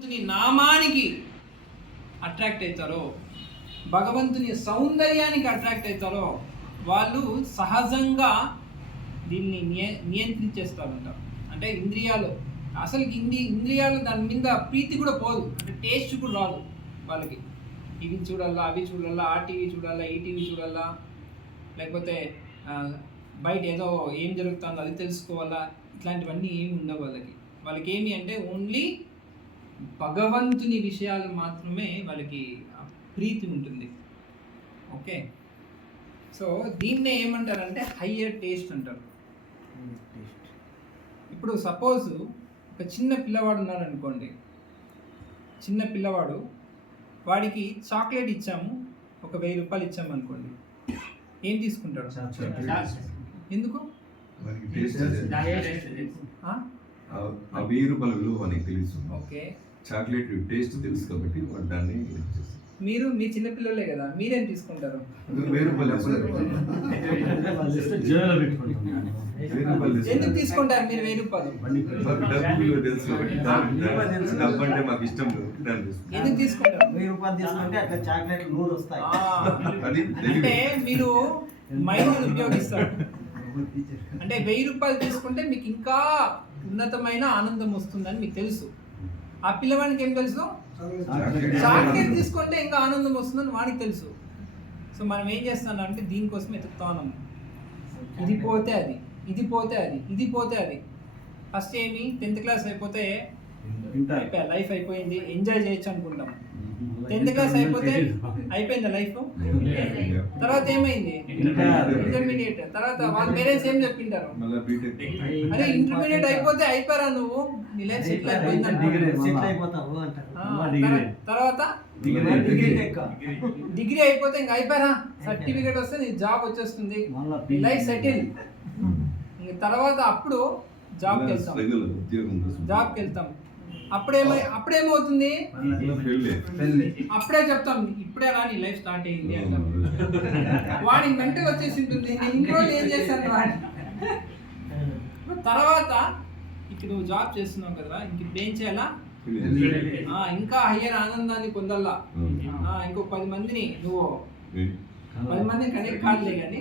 భగవంతుని నామానికి అట్రాక్ట్ అవుతారో, భగవంతుని సౌందర్యానికి అట్రాక్ట్ అవుతారో వాళ్ళు సహజంగా దీన్ని నియంత్రించేస్తారంట. అంటే ఇంద్రియాలు అసలు ఇంద్రియాలు దాని మీద ప్రీతి కూడా పోదు, అంటే టేస్ట్ కూడా రాదు వాళ్ళకి. ఇవి చూడాలా, అవి చూడాలా, ఆ టీవీ చూడాలా, ఈ టీవీ చూడాలా, లేకపోతే బయట ఏదో ఏం జరుగుతుందో అది తెలుసుకోవాలా, ఇట్లాంటివన్నీ ఏమి ఉండవు వాళ్ళకి. వాళ్ళకి ఏమి అంటే ఓన్లీ భగవంతుని విషయాలు మాత్రమే వాళ్ళకి ప్రీతి ఉంటుంది. ఓకే, సో దీన్నే ఏమంటారంటే హయ్యర్ టేస్ట్ అంటారు. ఇప్పుడు సపోజ్ ఒక చిన్న పిల్లవాడు ఉన్నాడు అనుకోండి, చిన్న పిల్లవాడు, వాడికి చాక్లెట్ ఇచ్చాము, ఒక 1000 రూపాయలు ఇచ్చాము అనుకోండి, ఏం తీసుకుంటాడు? ఎందుకు? ఆ 1000 రూపాయల విలువ మనకి తెలుసు. ఓకే, చాక్లెట్ టేస్ట్ తెలుసు కాబట్టి దాన్ని మీరు మీ చిన్నపిల్లలే కదా, మీరేం తీసుకుంటారు? 1000 రూపాయలు ఎందుకు తీసుకుంటారు మీరు 1000 రూపాయలు? డబ్బులు తెలుసు కాబట్టి, డబ్బు అంటే మాకు ఇష్టం. ఎందుకు తీసుకుంటారు? 1000 రూపాయలు తీసుకుంటే అక్కడ చాక్లెట్ 100 వస్తాయి. అంటే మీరు మైండ్ ఉపయోగిస్తారు. అంటే 1000 రూపాయలు తీసుకుంటే మీకు ఇంకా ఉన్నతమైన ఆనందం వస్తుందని మీకు తెలుసు. ఆ పిల్లవాడికి ఏం తెలుసు? చాక్లెట్ తీసుకుంటే ఇంకా ఆనందం వస్తుందని వాడికి తెలుసు. సో మనం ఏం చేస్తాం అంటే దీనికోసం ఎత్తుకుతాం. ఇది పోతే అది, ఇది పోతే అది, ఇది పోతే అది. ఫస్ట్ ఏమి 10th క్లాస్ అయిపోతే లైఫ్ అయిపోయింది, ఎంజాయ్ చేయొచ్చు అనుకుంటాం. 10th క్లాస్ అయిపోతే అయిపోయింది లైఫ్. తర్వాత ఏమైంది? ఇంటర్మీడియట్. తర్వాత వాళ్ళ పేరెంట్స్ ఏం చెప్పింటారు? అదే ఇంటర్మీడియట్ అయిపోతే అయిపోయారా నువ్వు, నీ లైఫ్ సెటిల్ అయిపోయిందంటారు. తర్వాత డిగ్రీ అయిపోతే ఇంకా అయిపోయారా, సర్టిఫికేట్ వస్తే నీ జాబ్ వచ్చేస్తుంది, లైఫ్ సెటిల్. తర్వాత అప్పుడు జాబ్కి వెళ్తాం. అప్పుడేమవుతుంది? అప్పుడే చెప్తాం, ఇప్పుడే రా నీ లైఫ్ స్టార్ట్ అయ్యింది అంటాం. వాడికి మెంటల్ వచ్చేసి ఉంటుంది, నేను ఇంకో ఏం చేశాను వాడి. తర్వాత ఇక్కడ నువ్వు జాబ్ చేస్తున్నావు కదా, ఇంక ఇప్పుడు ఏం చేయాలా? ఇంకా హయ్యర్ ఆనందాన్ని పొందాలా. ఇంకో 10 మందిని నువ్వు 10 మందిని కనెక్ట్ కాదులే కానీ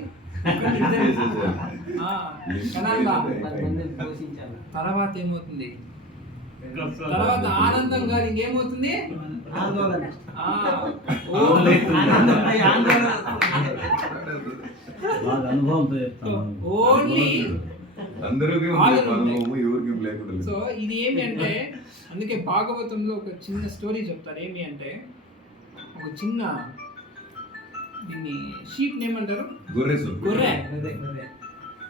తర్వాత ఏమవుతుంది? తర్వాత ఆనందం కాదు ఇంకేమవుతుంది? ఓన్లీ సో ఇది ఏమి అంటే, అందుకే భాగవతంలో ఒక చిన్న స్టోరీ చెప్తారు. ఏమి అంటే, ఒక చిన్న దీన్ని షీప్ ఏమంటారు?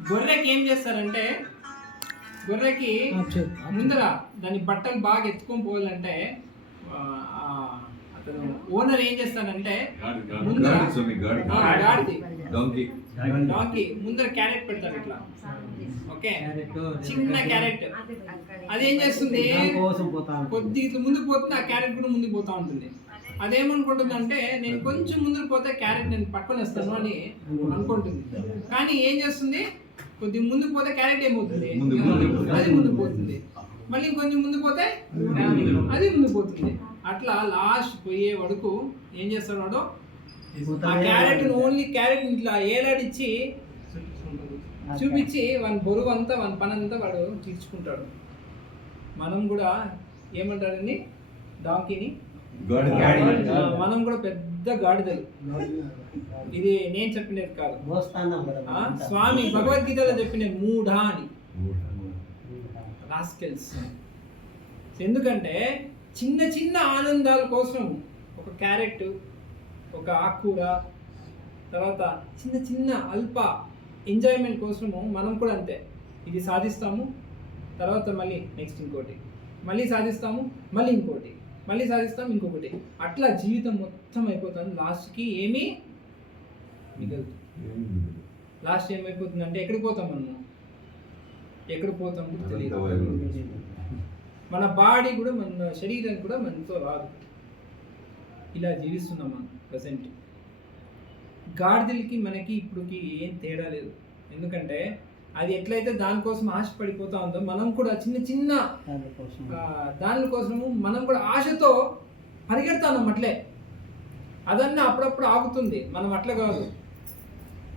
గొర్రెకి ఏం చేస్తారంటే, గొర్రెకి ముందర దాని బట్టలు బాగా ఎత్తుకొని పోవాలంటే అతను ఓనర్ ఏం చేస్తాడంటే ముందర డాంకీ ముందర క్యారెట్ పెడతాడు ఇట్లా. ఓకే, చిన్న క్యారెట్. అదేం చేస్తుంది? కొద్ది ఇట్లా ముందుకు పోతుంది, ఆ క్యారెట్ కూడా ముందుకు పోతా ఉంటుంది. అదేమనుకుంటుంది అంటే, నేను కొంచెం ముందుకు పోతే క్యారెట్ నేను పట్టుకొని వస్తాను అని అనుకుంటుంది. కానీ ఏం చేస్తుంది? కొద్దిగా ముందుకు పోతే క్యారెట్ ఏమవుతుంది? అది ముందుకు పోతుంది. మళ్ళీ ఇంకొంచెం ముందుకు పోతే అది ముందుకు పోతుంది. అట్లా లాస్ట్ పోయే వరకు ఏం చేస్తాడు వాడు? ఆ క్యారెట్ ఓన్లీ క్యారెట్ ఇట్లా ఏలాడిచ్చి చూపించి వాని బరువు అంతా, వాని పని అంతా వాడు తీర్చుకుంటాడు. మనం కూడా ఏమంటారండి డాంకీని? మనం కూడా పెద్ద గాడిదలు. ఇది నేను చెప్పినది కాదు, స్వామి భగవద్గీతలో చెప్పిన మూఢ అని, రాస్కెల్స్. ఎందుకంటే చిన్న చిన్న ఆనందాల కోసం ఒక క్యారెట్, ఒక ఆకుకూర, తర్వాత చిన్న చిన్న అల్ప ఎంజాయ్మెంట్ కోసము మనం కూడా అంతే. ఇది సాధిస్తాము, తర్వాత మళ్ళీ నెక్స్ట్ ఇంకోటి, మళ్ళీ సాధిస్తాము, మళ్ళీ ఇంకోటి, మళ్ళీ సాధిస్తాం, ఇంకొకటి. అట్లా జీవితం మొత్తం అయిపోతుంది. లాస్ట్కి ఏమీ మిగలదు. లాస్ట్ ఏమైపోతుంది అంటే ఎక్కడికి పోతాం? మనము ఎక్కడికి పోతాం తెలియదు. మన బాడీ కూడా, మన శరీరం కూడా మనతో రాదు. ఇలా జీవిస్తున్నాం మనం ప్రజెంట్. గాడిదలకి మనకి ఇప్పుడుకి ఏం తేడా లేదు. ఎందుకంటే అది ఎట్లయితే దానికోసం ఆశపడిపోతా ఉందో మనం కూడా చిన్న చిన్న దానికోసము మనం కూడా ఆశతో పరిగెడతాం అట్లే. అదన్నా అప్పుడప్పుడు ఆగుతుంది, మనం అట్లా కాదు.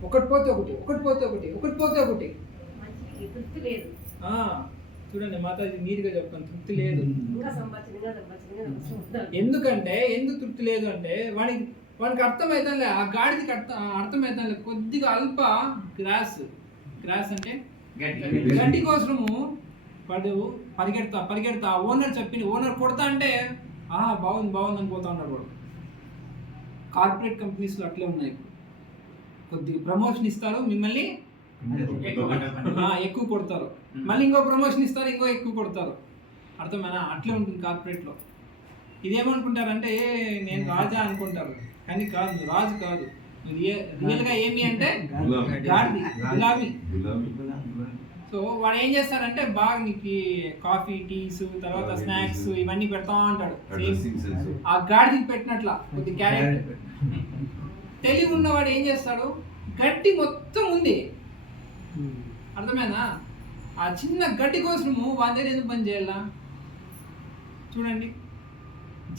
ఒకటి పోతే ఒకటి, ఒకటి పోతే ఒకటి, ఒకటి పోతే ఒకటి. చూడండి మాతాజీ మీరుగా చెప్తాను, తృప్తి లేదు. ఎందుకంటే ఎందుకు తృప్తి లేదు అంటే వానికి అర్థమవుతానులే, ఆ గాడికి అర్థమవుతానులే. కొద్దిగా అల్ప గ్రాస్ అంటే గడ్డి కోసము వాడు పరిగెడతా ఓనర్ కొడతా అంటే బాగుంది అని పోతా ఉన్నాడు వాడు. కార్పొరేట్ కంపెనీస్లో అట్లే ఉన్నాయి. కొద్దిగా ప్రమోషన్ ఇస్తారు, మిమ్మల్ని ఎక్కువ కొడతారు, మళ్ళీ ఇంకో ప్రమోషన్ ఇస్తారు, ఇంకో ఎక్కువ కొడతారు. అర్థమేనా? అట్లే ఉంటుంది కార్పొరేట్లో. ఇదేమనుకుంటారంటే నేను రాజా అనుకుంటారు, కానీ కాదు, రాజు కాదు. రియల్గా ఏమి అంటే గులాబీ. సో వాడు ఏం చేస్తాడంటే బాగా నీకు కాఫీ, టీస్, తర్వాత స్నాక్స్ ఇవన్నీ పెడతా ఉంటాడు. ఆ గాడికి పెట్టినట్ల కొద్ది క్యారెట్. తెలివి ఉన్నవాడు ఏం చేస్తాడు, గడ్డి మొత్తం ఉంది, అర్థమేనా? ఆ చిన్న గడ్డి కోసము వాళ్ళ దగ్గర ఎందుకు పని చేయాలా? చూడండి,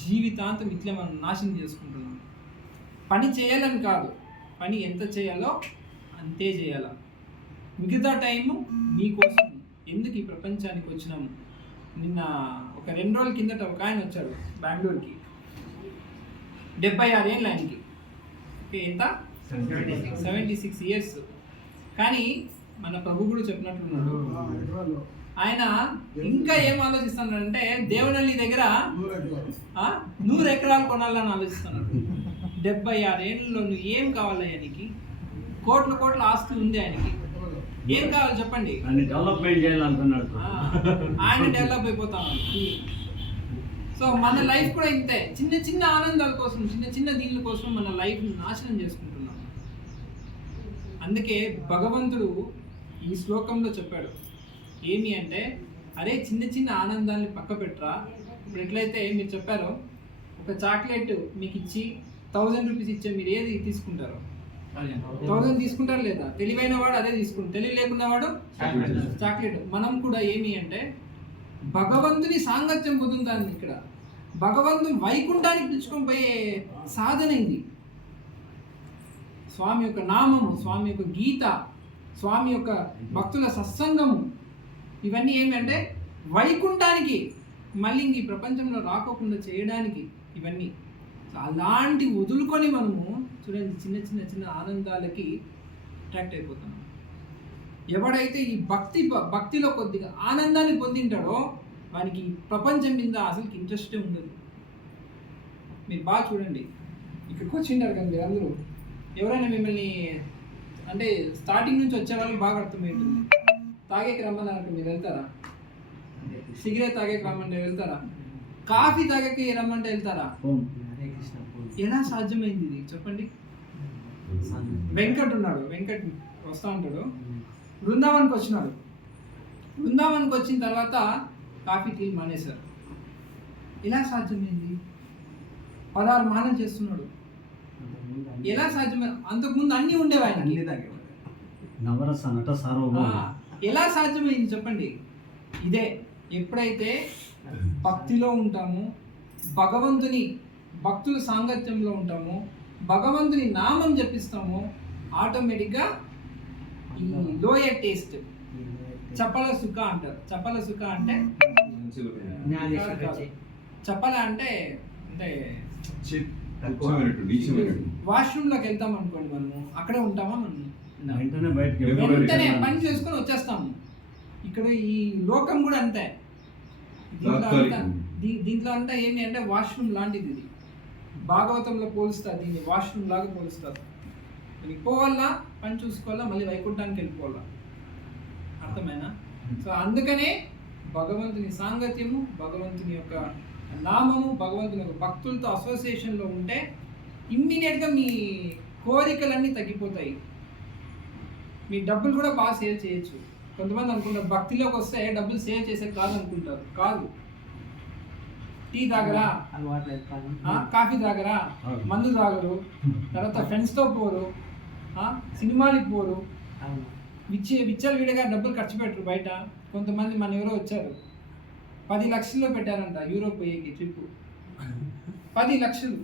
జీవితాంతం ఇట్లే మనం నాశనం చేసుకుంటున్నాం. పని చేయాలని కాదు, పని ఎంత చేయాలో అంతే చేయాల. మిగతా టైము మీకోసం. ఎందుకు ఈ ప్రపంచానికి వచ్చినాము? నిన్న ఒక 2 రోజుల కిందట ఒక ఆయన వచ్చాడు బెంగళూరుకి, 76 ఏళ్ళు ఆయనకి. ఎంత? 76 ఇయర్స్. కానీ మన ప్రభు కూడా చెప్పినట్లున్నాడు, ఆయన ఇంకా ఏం ఆలోచిస్తున్నాడంటే దేవనల్లి దగ్గర 100 ఎకరాలు కొనాలని ఆలోచిస్తున్నాడు. 76 ఏళ్ళలో నువ్వు ఏం కావాలి ఆయనకి? కోట్ల ఆస్తి ఉంది ఆయనకి, ఏం కావాలి చెప్పండి? డెవలప్మెంట్ చేయాలనుకున్నాడు. ఆయన డెవలప్ అయిపోతాం. సో మన లైఫ్ కూడా ఇంతే, చిన్న ఆనందాల కోసం, చిన్న దీనిల కోసం మన లైఫ్ నాశనం చేసుకుంటున్నాం. అందుకే భగవంతుడు ఈ శ్లోకంలో చెప్పాడు ఏమి అంటే, అరే చిన్న ఆనందాన్ని పక్క పెట్టరా. ఇప్పుడు ఎట్లయితే మీరు చెప్పారో, ఒక చాక్లెట్ మీకు ఇచ్చి 1000 రూపీస్ ఇచ్చే మీరు ఏది తీసుకుంటారు? 1000 తీసుకుంటారు లేదా? తెలివైన వాడు అదే తీసుకుంటారు, తెలివి లేకుండా వాడు చాక్లెట్. మనం కూడా ఏమి అంటే భగవంతుని సాంగత్యం పొందుతాను. ఇక్కడ భగవంతుని వైకుంఠానికి పిలుచుకొని పోయే సాధన ఇది. స్వామి యొక్క నామము, స్వామి యొక్క గీత, స్వామి యొక్క భక్తుల సత్సంగము, ఇవన్నీ ఏమంటే వైకుంఠానికి మళ్ళీ ఈ ప్రపంచంలో రాకోకుండా చేయడానికి ఇవన్నీ. అలాంటి వదులుకొని మనము చూడండి చిన్న ఆనందాలకి అట్రాక్ట్ అయిపోతున్నాం. ఎవడైతే ఈ భక్తిలో కొద్దిగా ఆనందాన్ని పొందింటాడో వానికి ప్రపంచం మీద అసలు ఇంట్రెస్టే ఉండదు. మీరు బాగా చూడండి, ఇక్కడికి వచ్చింటారు కదా మీరు అందరూ. ఎవరైనా మిమ్మల్ని అంటే స్టార్టింగ్ నుంచి వచ్చే వాళ్ళకి బాగా అర్థమవుతుంది. తాగేకి రమ్మన్నారంటే మీరు వెళ్తారా? సిగరెట్ తాగేకి రమ్మంటే వెళ్తారా? కాఫీ తాగేకి రమ్మంటే వెళ్తారా? ఎలా సాధ్యమైంది ఇది చెప్పండి? వెంకట్ ఉన్నాడు, వెంకట్ వస్తూ ఉంటాడు, బృందావన్కి వచ్చినాడు. బృందావన్కి వచ్చిన తర్వాత కాఫీ టీ మానేశారు. ఎలా సాధ్యమైంది? 16 మానం చేస్తున్నాడు. ఎలా సాధ్యమైంది? అంతకుముందు అన్నీ ఉండేవి ఆయనకి. ఎలా సాధ్యమైంది చెప్పండి? ఇదే, ఎప్పుడైతే భక్తిలో ఉంటామో, భక్తుల సాంగత్యంలో ఉంటామో, భగవంతుని నామం జపిస్తామో, ఆటోమేటిక్గా ఈ లోయర్ టేస్ట్, చపల సుఖ అంటారు. చపల సుఖ అంటే చపల అంటే వాష్రూమ్లోకి వెళ్తాం అనుకోండి, మనము అక్కడే ఉంటామా? మనం వెంటనే పని చేసుకొని వచ్చేస్తాము. ఇక్కడ ఈ లోకం కూడా అంతే. దీంట్లో అంతా ఏమి అంటే వాష్రూమ్ లాంటిది. ఇది భాగవతంలో పోలుస్తారు, దీన్ని వాష్రూమ్ లాగా పోలుస్తారు. దీనికి పోవాలా, పని చూసుకోవాలా, మళ్ళీ వైకుంఠానికి వెళ్ళిపోవాలా. అర్థమేనా? సో అందుకనే భగవంతుని సాంగత్యము, భగవంతుని యొక్క నామము, భగవంతుని యొక్క భక్తులతో అసోసియేషన్లో ఉంటే ఇమ్మీడియట్గా మీ కోరికలన్నీ తగ్గిపోతాయి. మీ డబ్బులు కూడా బాగా సేవ్ చేయొచ్చు. కొంతమంది అనుకుంటారు భక్తిలోకి వస్తే డబ్బులు సేవ్ చేసే కాదు అనుకుంటారు. కాదు. టీ తాగరా, కాఫీ తాగరా, మందు తాగరు, తర్వాత ఫ్రెండ్స్తో పోరు, సినిమాలకు పోరు, విచ్చలు విడిగా డబ్బులు ఖర్చు పెట్టరు బయట. కొంతమంది మన ఎవరో వచ్చారు 10 లక్షల్లో పెట్టారంట యూరోప్ పోయేకి ట్రిప్. 10 లక్షలు